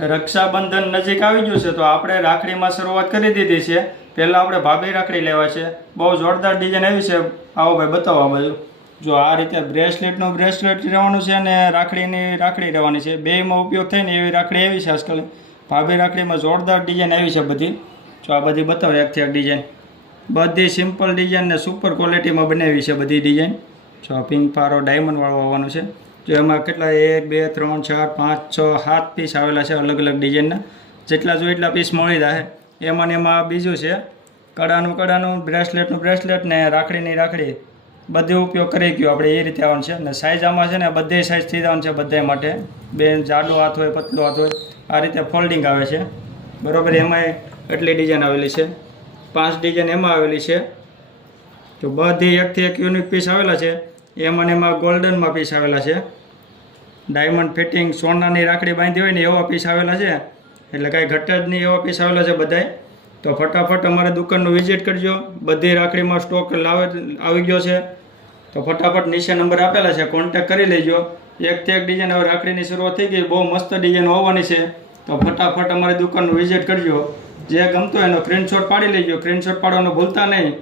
રક્ષાબંધન નજીક આવી ગયું છે તો આપણે રાખડીમાં શરૂઆત કરી દીધી છે। પહેલાં આપણે ભાભી રાખડી લેવા છે। બહુ જોરદાર ડિઝાઇન આવી છે। આવો ભાઈ બતાવો આ બાજુ। જો આ રીતે બ્રેસલેટનું બ્રેસલેટ રહેવાનું છે અને રાખડીની રાખડી રહેવાની છે। બેયમાં ઉપયોગ થાય ને એવી રાખડી આવી છે આજકાલ। ભાભી રાખડીમાં જોરદાર ડિઝાઇન આવી છે બધી। જો આ બધી બતાવો એકથી એક ડિઝાઇન। બધી સિમ્પલ ડિઝાઇન ને સુપર ક્વોલિટીમાં બનાવી છે બધી ડિઝાઇન। જો આ પિંક ફારો ડાયમંડવાળો આવવાનું છે। જો એમાં કેટલા 1 2 3 4 5 6 7 પીસ આવેલા છે અલગ અલગ ડિઝાઇનના। જેટલા જોઈએ એટલા પીસ મળી રહે। એમાં ને એમાં બીજું છે કડાનું બ્રેસલેટ ને રાખડીની રાખડી બધે ઉપયોગ કરી ગયો આપણે એ રીતે આવવાનું છે। અને સાઇઝ આમાં છે ને બધી સાઇઝથી આવવાનું છે બધા માટે। બે જાડો હાથ હોય પતલો હાથ હોય આ રીતે ફોલ્ડિંગ આવે છે બરાબર। એમાંય એટલી ડિઝાઇન આવેલી છે 5 ડિઝાઇન એમાં આવેલી છે। તો બધી એકથી એક યુનિક પીસ આવેલા છે। એમાં ને એમાં ગોલ્ડનમાં પીસ આવેલા છે। ડાયમંડ ફિટિંગ સોનાની રાખડી બાંધી હોય ને એવા પીસ આવેલા છે। એટલે કાંઈ ઘટ જ નહીં એવા પીસ આવેલા છે બધાય। તો ફટાફટ અમારા દુકાનનું વિઝિટ કરજો। બધી રાખડીમાં સ્ટોક આવી ગયો છે। તો ફટાફટ નીચે નંબર આપેલા છે કોન્ટેક કરી લેજો। એકથી એક ડિઝાઇન હવે રાખડીની શરૂઆત થઈ ગઈ બહુ મસ્ત ડિઝાઇન આવવાની છે। તો ફટાફટ અમારી દુકાનનું વિઝિટ કરજો। જે ગમતો એનો સ્ક્રીનશોટ પાડી લેજો। સ્ક્રીનશોટ પાડવાનું ભૂલતા નહીં।